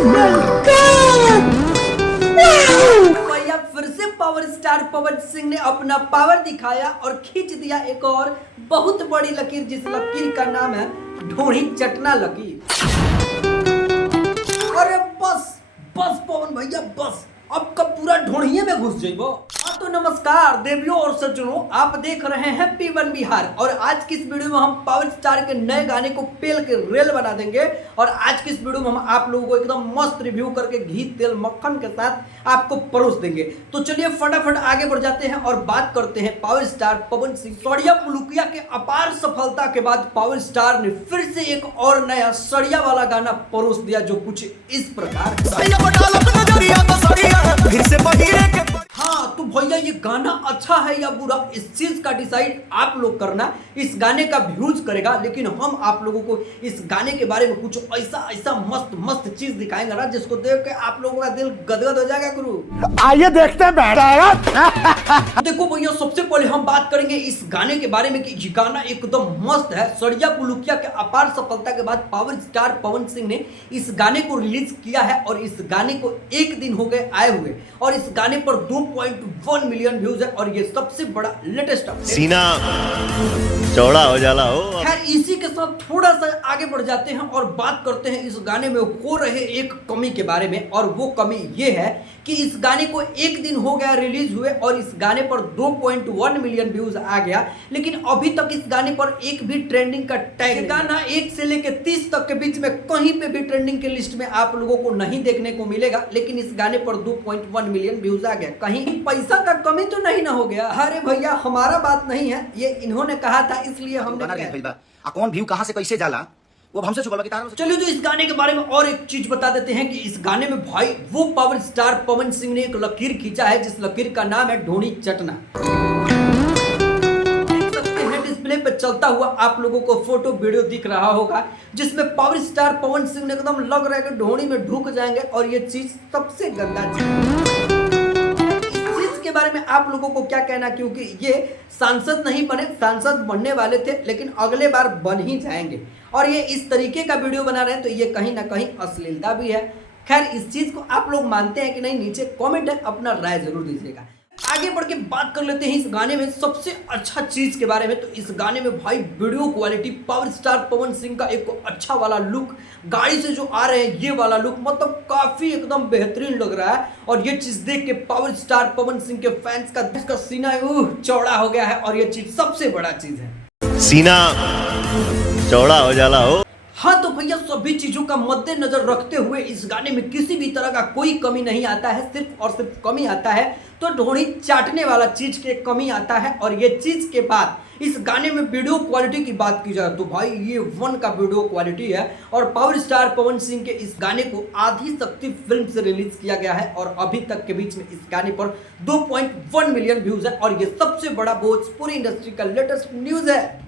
भैया फिर से पावर स्टार पवन सिंह ने अपना पावर दिखाया और खींच दिया एक और बहुत बड़ी लकीर, जिस लकीर का नाम है ढोड़ी चटना लकीर। अरे बस बस पवन भैया बस, अब कब पूरा ढोड़िए में घुस जाइबो। तो नमस्कार देवियों और सज्जनों, आप देख रहे हैं P1 बिहार और आज की इस वीडियो में हम पावर स्टार के नए गाने को पेल के रेल बना देंगे। और आज की इस वीडियो में हम आप लोगों को एकदम मस्त रिव्यू करके घी तेल मक्खन के साथ आपको परोस देंगे। तो चलिए फटाफट आगे बढ़ जाते हैं और बात करते हैं पावर स्टार पवन सिंह। सड़िया पुलुकिया के अपार सफलता के बाद पावर स्टार ने फिर से एक और नया सड़िया वाला गाना परोस दिया, जो कुछ इस प्रकार। हाँ तो भैया ये गाना अच्छा है या बुरा, इस चीज का डिसाइड आप लोग करना। इस गाने का व्यूज करेगा, लेकिन हम आप लोगों को इस गाने के बारे में कुछ ऐसा ऐसा मस्त मस्त चीज दिखाएंगे ना, जिसको देख के आप लोगों का दिल गदगद हो जाएगा। गुरु आइए देखते हैं बैठा। देखो भैया, सबसे पहले हम बात करेंगे इस गाने के बारे में कि ये गाना एकदम मस्त है। सड़िया पुलुकिया के अपार सफलता के बाद पावर स्टार पवन सिंह ने इस गाने को रिलीज किया है और इस गाने को एक दिन हो गए आए हुए और इस गाने पर 2.1 मिलियन व्यूज है और ये सबसे बड़ा लेटेस्ट अपडेट। सीना चौड़ा हो जाला हो। खैर इसी के साथ थोड़ा सा आगे बढ़ जाते हैं और बात करते हैं इस गाने में हो रहे एक कमी के बारे में। और वो कमी ये है कि इस गाने को एक दिन हो गया रिलीज हुए और इस गाने पर 2.1 मिलियन व्यूज आ गया, लेकिन अभी तक इस गाने पर एक भी ट्रेंडिंग का टैग, गाना 1 से लेकर 30 तक के बीच में कहीं पे भी ट्रेंडिंग के लिस्ट में आप लोगों को नहीं देखने को मिलेगा। लेकिन इस गाने पर 2.1 मिलियन व्यूज आ गया, कहीं पैसा का कमी तो नहीं ना हो गया। अरे भैया हमारा बात नहीं है, ये इन्होंने कहा था इसलिए हमने कौन व्यू कहां से कैसे जाला वो हमसे चुकल की। चलिए तो इस गाने के बारे में और एक चीज बता देते हैं कि इस गाने में भाई वो पावर स्टार पवन सिंह ने एक लकीर खींचा है, जिस लकीर का नाम है ढोड़ी चटना। देख सकते हैं डिस्प्ले पे चलता हुआ आप लोगों को फोटो वीडियो दिख रहा होगा, जिसमें पावर स्टार पवन सिंह ने एकदम लग रहा है कि ढोड़ी में ढुक जाएंगे। और ये चीज सबसे गंदा चीज के बारे में आप लोगों को क्या कहना, क्योंकि ये सांसद नहीं बने, सांसद बनने वाले थे लेकिन अगले बार बन ही जाएंगे। और ये इस तरीके का वीडियो बना रहे हैं, तो ये कहीं ना कहीं अश्लीलता भी है। खैर इस चीज को आप लोग मानते हैं कि नहीं, नीचे कमेंट है, अपना राय जरूर दीजिएगा। आगे बढ़ के बात कर लेते हैं इस गाने में सबसे अच्छा चीज के बारे में। तो इस गाने में भाई video quality, power star Pawan Singh का एक अच्छा वाला लुक, गाड़ी से जो आ रहे हैं ये वाला लुक, मतलब काफी एकदम बेहतरीन लग रहा है। और ये चीज देख के पावर स्टार पवन सिंह के फैंस का सीना चौड़ा हो गया है और ये चीज सबसे बड़ा चीज है। सीना चौड़ा हो जाला हो। हाँ तो भैया सभी चीजों का मद्देनजर रखते हुए इस गाने में किसी भी तरह का कोई कमी नहीं आता है, सिर्फ और सिर्फ कमी आता है तो ढोड़ी चाटने वाला चीज के कमी आता है। और ये चीज के बाद इस गाने में वीडियो क्वालिटी की बात की जाए तो भाई ये 1 का वीडियो क्वालिटी है। और पावर स्टार पवन सिंह के इस गाने को आधी शक्ति फिल्म से रिलीज किया गया है और अभी तक के बीच में इस गाने पर 2.1 मिलियन व्यूज है और ये सबसे बड़ा भोजपुरी इंडस्ट्री का लेटेस्ट न्यूज है।